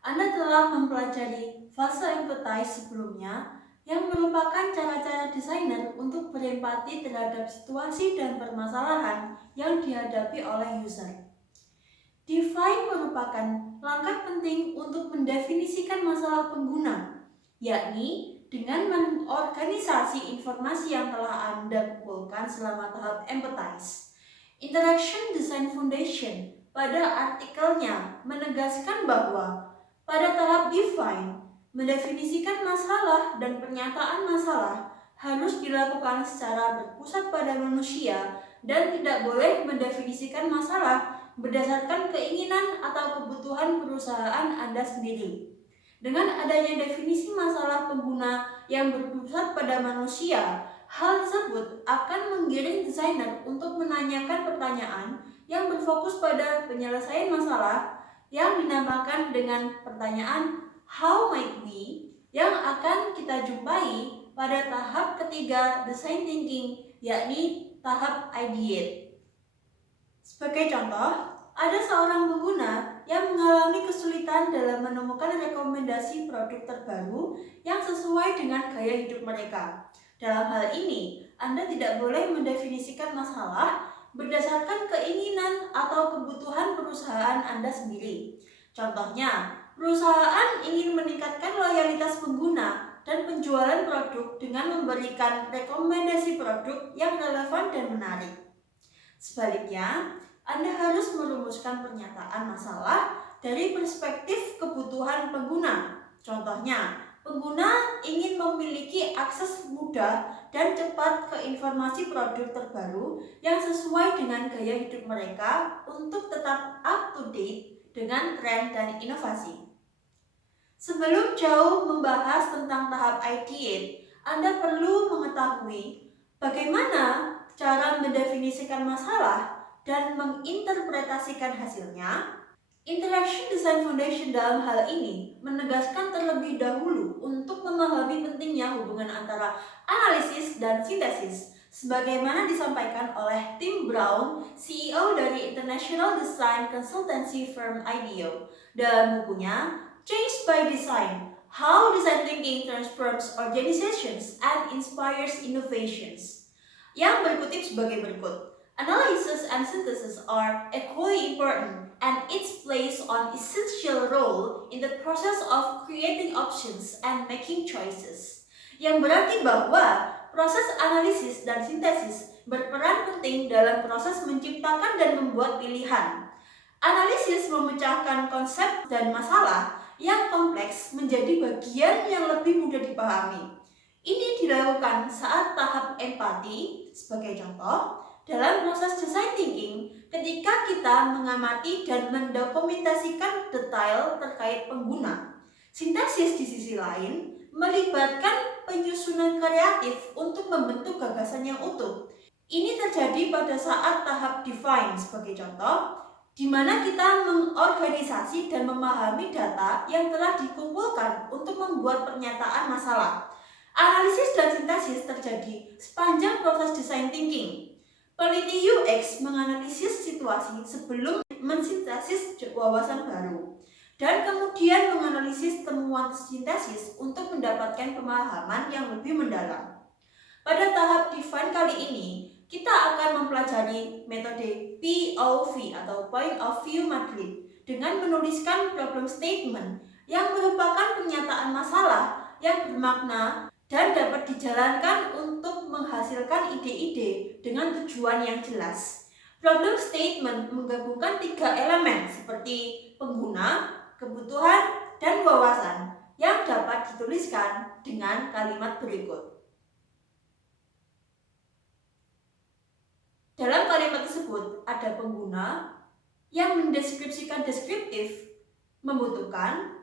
Anda telah mempelajari fase empathize sebelumnya, yang merupakan cara-cara desainer untuk berempati terhadap situasi dan permasalahan yang dihadapi oleh user. Define merupakan langkah penting untuk mendefinisikan masalah pengguna, yakni dengan mengorganisasi informasi yang telah Anda kumpulkan selama tahap empathize. Interaction Design Foundation pada artikelnya menegaskan bahwa pada tahap define, mendefinisikan masalah dan pernyataan masalah harus dilakukan secara berpusat pada manusia dan tidak boleh mendefinisikan masalah berdasarkan keinginan atau kebutuhan perusahaan Anda sendiri. Dengan adanya definisi masalah pengguna yang berpusat pada manusia, hal tersebut akan menggiring desainer untuk menanyakan pertanyaan yang berfokus pada penyelesaian masalah yang dinamakan dengan pertanyaan how might we yang akan kita jumpai pada tahap ketiga design thinking, yakni tahap ideate. Sebagai contoh, ada seorang pengguna yang mengalami kesulitan dalam menemukan rekomendasi produk terbaru yang sesuai dengan gaya hidup mereka. Dalam hal ini, Anda tidak boleh mendefinisikan masalah berdasarkan keinginan atau kebutuhan perusahaan Anda sendiri. Contohnya, perusahaan ingin meningkatkan loyalitas pengguna dan penjualan produk dengan memberikan rekomendasi produk yang relevan dan menarik. Sebaliknya, Anda harus merumuskan pernyataan masalah dari perspektif kebutuhan pengguna. Contohnya, pengguna ingin memiliki akses mudah dan cepat ke informasi produk terbaru yang sesuai dengan gaya hidup mereka untuk tetap up to date dengan tren dan inovasi. Sebelum jauh membahas tentang tahap ideate, Anda perlu mengetahui bagaimana cara mendefinisikan masalah dan menginterpretasikan hasilnya. Interaction Design Foundation dalam hal ini menegaskan terlebih dahulu untuk memahami pentingnya hubungan antara analisis dan sintesis, sebagaimana disampaikan oleh Tim Brown, CEO dari International Design Consultancy Firm IDEO, dalam bukunya Change by Design: How Design Thinking Transforms Organizations and Inspires Innovations, yang berkutip sebagai berikut. Analysis and synthesis are equally important, and each plays an essential role in the process of creating options and making choices. Yang berarti bahwa proses analisis dan sintesis berperan penting dalam proses menciptakan dan membuat pilihan. Analisis memecahkan konsep dan masalah yang kompleks menjadi bagian yang lebih mudah dipahami. Ini dilakukan saat tahap empati, sebagai contoh, dalam proses design thinking ketika kita mengamati dan mendokumentasikan detail terkait pengguna. Sintesis di sisi lain melibatkan penyusunan kreatif untuk membentuk gagasan yang utuh. Ini terjadi pada saat tahap define, sebagai contoh, di mana kita mengorganisasi dan memahami data yang telah dikumpulkan untuk membuat pernyataan masalah. Analisis dan sintesis terjadi sepanjang proses design thinking. Peneliti UX menganalisis situasi sebelum mensintesis wawasan baru, dan kemudian menganalisis temuan sintesis untuk mendapatkan pemahaman yang lebih mendalam. Pada tahap define kali ini, kita akan mempelajari metode POV atau Point of View Method dengan menuliskan problem statement yang merupakan pernyataan masalah yang bermakna dan dapat dijalankan untuk menghasilkan ide-ide dengan tujuan yang jelas. Problem statement menggabungkan 3 elemen seperti pengguna, kebutuhan, dan wawasan yang dapat dituliskan dengan kalimat berikut. Dalam kalimat tersebut ada pengguna yang mendeskripsikan deskriptif, membutuhkan,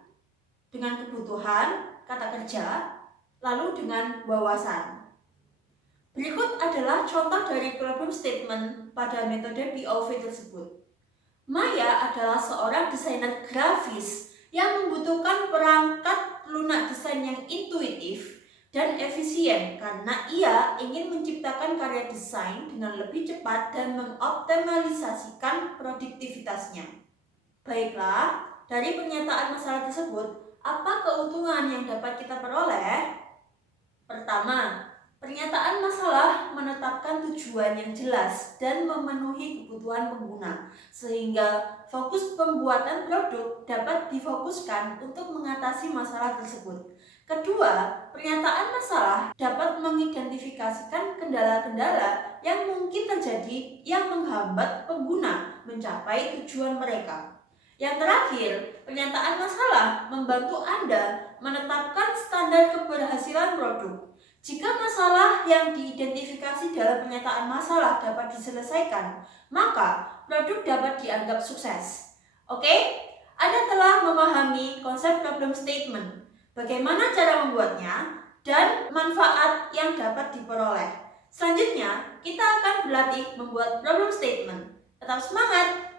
dengan kebutuhan, kata kerja, lalu dengan wawasan. Berikut adalah contoh dari problem statement pada metode POV tersebut. Maya adalah seorang desainer grafis yang membutuhkan perangkat lunak desain yang intuitif dan efisien karena ia ingin menciptakan karya desain dengan lebih cepat dan mengoptimalisasikan produktivitasnya. Baiklah, dari pernyataan masalah tersebut, apa keuntungan yang dapat kita peroleh? Pertama, pernyataan masalah menetapkan tujuan yang jelas dan memenuhi kebutuhan pengguna, sehingga fokus pembuatan produk dapat difokuskan untuk mengatasi masalah tersebut. Kedua, pernyataan masalah dapat mengidentifikasikan kendala-kendala yang mungkin terjadi yang menghambat pengguna mencapai tujuan mereka. Yang terakhir, pernyataan masalah membantu Anda menetapkan standar keberhasilan produk. Jika masalah yang diidentifikasi dalam pernyataan masalah dapat diselesaikan, maka produk dapat dianggap sukses. Oke? Anda telah memahami konsep problem statement, bagaimana cara membuatnya, dan manfaat yang dapat diperoleh. Selanjutnya, kita akan berlatih membuat problem statement. Tetap semangat!